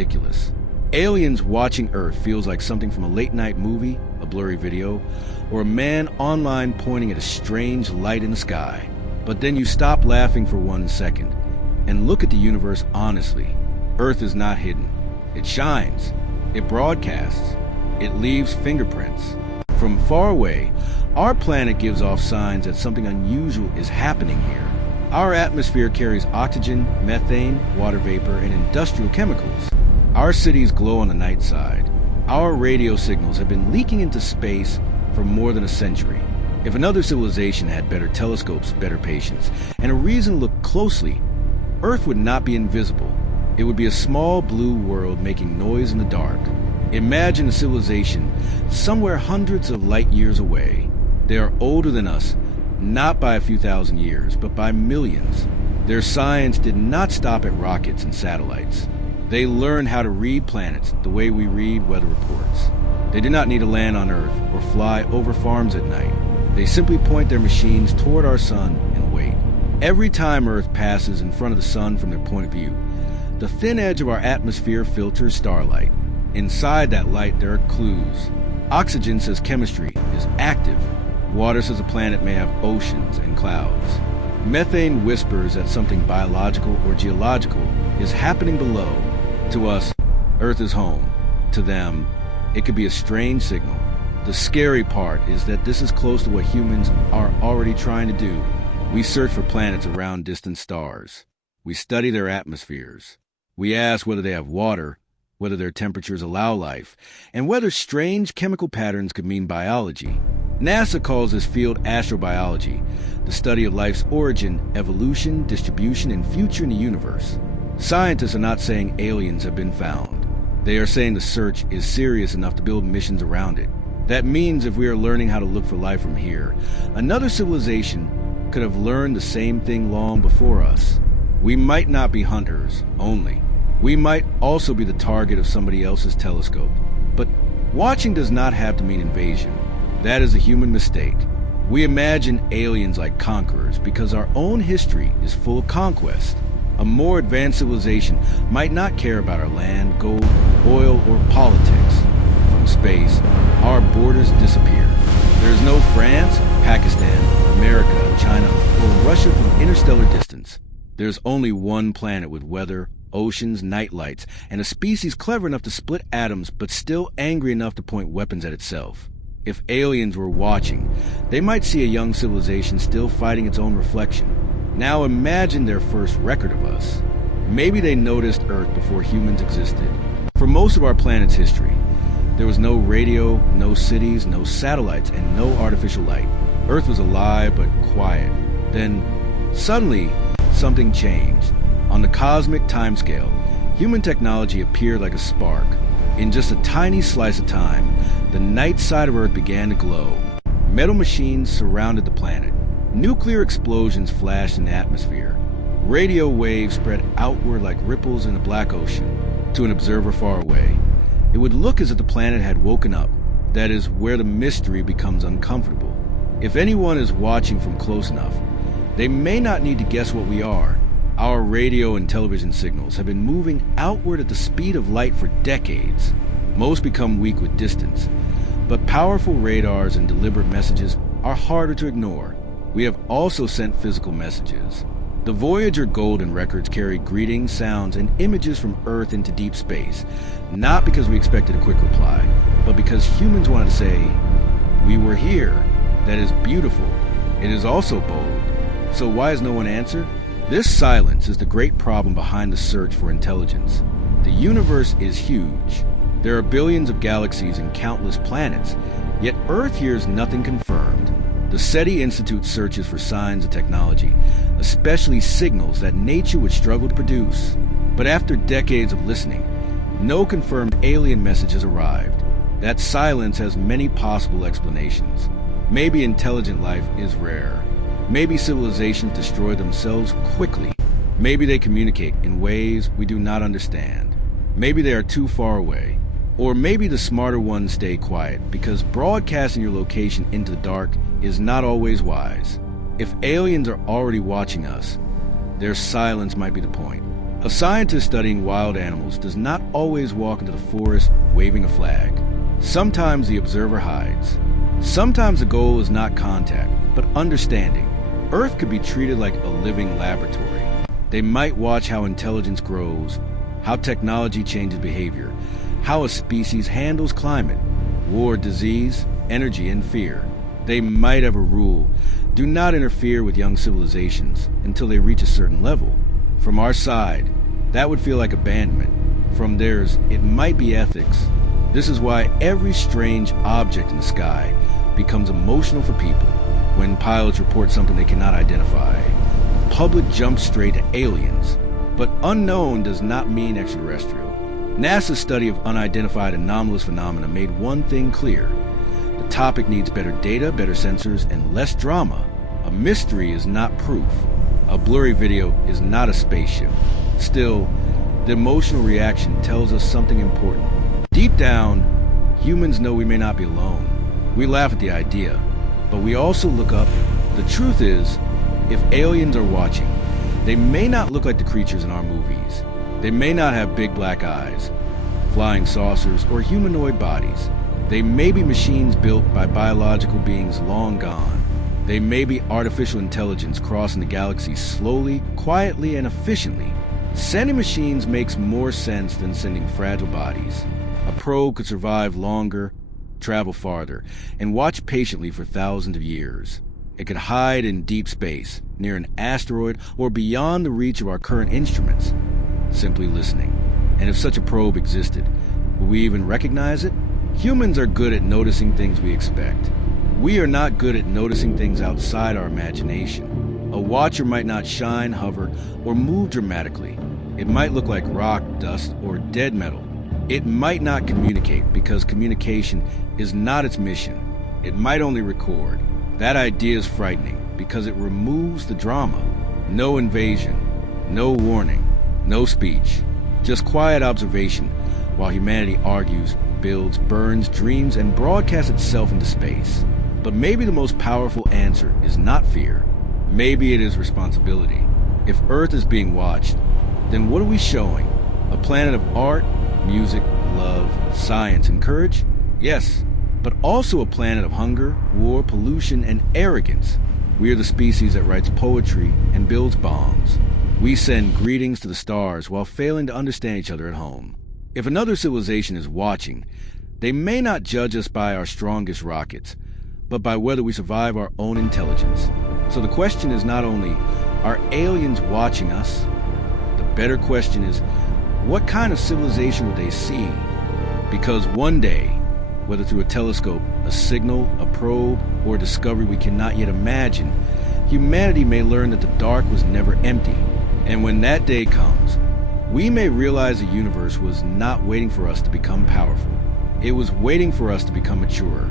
ridiculous. Aliens watching Earth feels like something from a late-night movie, a blurry video, or a man online pointing at a strange light in the sky. But then you stop laughing for 1 second and look at the universe honestly. Earth is not hidden. It shines. It broadcasts. It leaves fingerprints. From far away, our planet gives off signs that something unusual is happening here. Our atmosphere carries oxygen, methane, water vapor, and industrial chemicals. Our cities glow on the night side. Our radio signals have been leaking into space for more than a century. If another civilization had better telescopes, better patience, and a reason to look closely, Earth would not be invisible. It would be a small blue world making noise in the dark. Imagine a civilization somewhere hundreds of light years away. They are older than us, not by a few thousand years, but by millions. Their science did not stop at rockets and satellites. They learned how to read planets the way we read weather reports. They did not need to land on Earth or fly over farms at night. They simply point their machines toward our sun and wait. Every time Earth passes in front of the sun from their point of view, the thin edge of our atmosphere filters starlight. Inside that light there are clues. Oxygen says chemistry is active. Water says a planet may have oceans and clouds. Methane whispers that something biological or geological is happening below. To us, Earth is home. To them, it could be a strange signal. The scary part is that this is close to what humans are already trying to do. We search for planets around distant stars. We study their atmospheres. We ask whether they have water, whether their temperatures allow life, and whether strange chemical patterns could mean biology. NASA calls this field astrobiology, the study of life's origin, evolution, distribution, and future in the universe. Scientists are not saying aliens have been found. They are saying the search is serious enough to build missions around it. That means if we are learning how to look for life from here, another civilization could have learned the same thing long before us. We might not be hunters only. We might also be the target of somebody else's telescope. But watching does not have to mean invasion. That is a human mistake. We imagine aliens like conquerors because our own history is full of conquest. A more advanced civilization might not care about our land, gold, oil, or politics. From space, our borders disappear. There is no France, Pakistan, America, China, or Russia from interstellar distance. There's only one planet with weather, oceans, nightlights, and a species clever enough to split atoms but still angry enough to point weapons at itself. If aliens were watching, they might see a young civilization still fighting its own reflection. Now imagine their first record of us. Maybe they noticed Earth before humans existed. For most of our planet's history, there was no radio, no cities, no satellites, and no artificial light. Earth was alive but quiet. Then, suddenly, something changed. On the cosmic timescale, human technology appeared like a spark. In just a tiny slice of time, the night side of Earth began to glow. Metal machines surrounded the planet. Nuclear explosions flashed in the atmosphere. Radio waves spread outward like ripples in the black ocean. To an observer far away, it would look as if the planet had woken up. That is where the mystery becomes uncomfortable. If anyone is watching from close enough, they may not need to guess what we are. Our radio and television signals have been moving outward at the speed of light for decades. Most become weak with distance, but powerful radars and deliberate messages are harder to ignore. We have also sent physical messages. The Voyager Golden records carried greetings, sounds, and images from Earth into deep space, not because we expected a quick reply, but because humans wanted to say, "We were here." That is beautiful. It is also bold. So why has no one answered? This silence is the great problem behind the search for intelligence. The universe is huge. There are billions of galaxies and countless planets, yet Earth hears nothing confirmed. The SETI Institute searches for signs of technology, especially signals that nature would struggle to produce. But after decades of listening, no confirmed alien message has arrived. That silence has many possible explanations. Maybe intelligent life is rare. Maybe civilizations destroy themselves quickly. Maybe they communicate in ways we do not understand. Maybe they are too far away. Or maybe the smarter ones stay quiet because broadcasting your location into the dark is not always wise. If aliens are already watching us, their silence might be the point. A scientist studying wild animals does not always walk into the forest waving a flag. Sometimes the observer hides. Sometimes the goal is not contact, but understanding. Earth could be treated like a living laboratory. They might watch how intelligence grows, how technology changes behavior, how a species handles climate, war, disease, energy, and fear. They might have a rule: do not interfere with young civilizations until they reach a certain level. From our side, that would feel like abandonment. From theirs, it might be ethics. This is why every strange object in the sky becomes emotional for people. When pilots report something they cannot identify, the public jumps straight to aliens. But unknown does not mean extraterrestrial. NASA's study of unidentified anomalous phenomena made one thing clear: the topic needs better data, better sensors, and less drama. A mystery is not proof. A blurry video is not a spaceship. Still, the emotional reaction tells us something important. Deep down, humans know we may not be alone. We laugh at the idea, but we also look up. The truth is, if aliens are watching, they may not look like the creatures in our movies. They may not have big black eyes, flying saucers, or humanoid bodies. They may be machines built by biological beings long gone. They may be artificial intelligence crossing the galaxy slowly, quietly, and efficiently. Sending machines makes more sense than sending fragile bodies. A probe could survive longer, travel farther, and watch patiently for thousands of years. It could hide in deep space, near an asteroid, or beyond the reach of our current instruments, simply listening. And if such a probe existed, would we even recognize it? Humans are good at noticing things we expect. We are not good at noticing things outside our imagination. A watcher might not shine, hover, or move dramatically. It might look like rock, dust, or dead metal. It might not communicate because communication is not its mission. It might only record. That idea is frightening because it removes the drama. No invasion, no warning, no speech. Just quiet observation while humanity argues, builds, burns, dreams, and broadcasts itself into space. But maybe the most powerful answer is not fear. Maybe it is responsibility. If Earth is being watched, then what are we showing? A planet of art, music, love, science, and courage? Yes, but also a planet of hunger, war, pollution, and arrogance. We are the species that writes poetry and builds bombs. We send greetings to the stars while failing to understand each other at home. If another civilization is watching, they may not judge us by our strongest rockets, but by whether we survive our own intelligence. So the question is not only, are aliens watching us? The better question is, what kind of civilization would they see? Because one day, whether through a telescope, a signal, a probe, or a discovery we cannot yet imagine, humanity may learn that the dark was never empty. And when that day comes, we may realize the universe was not waiting for us to become powerful. It was waiting for us to become mature.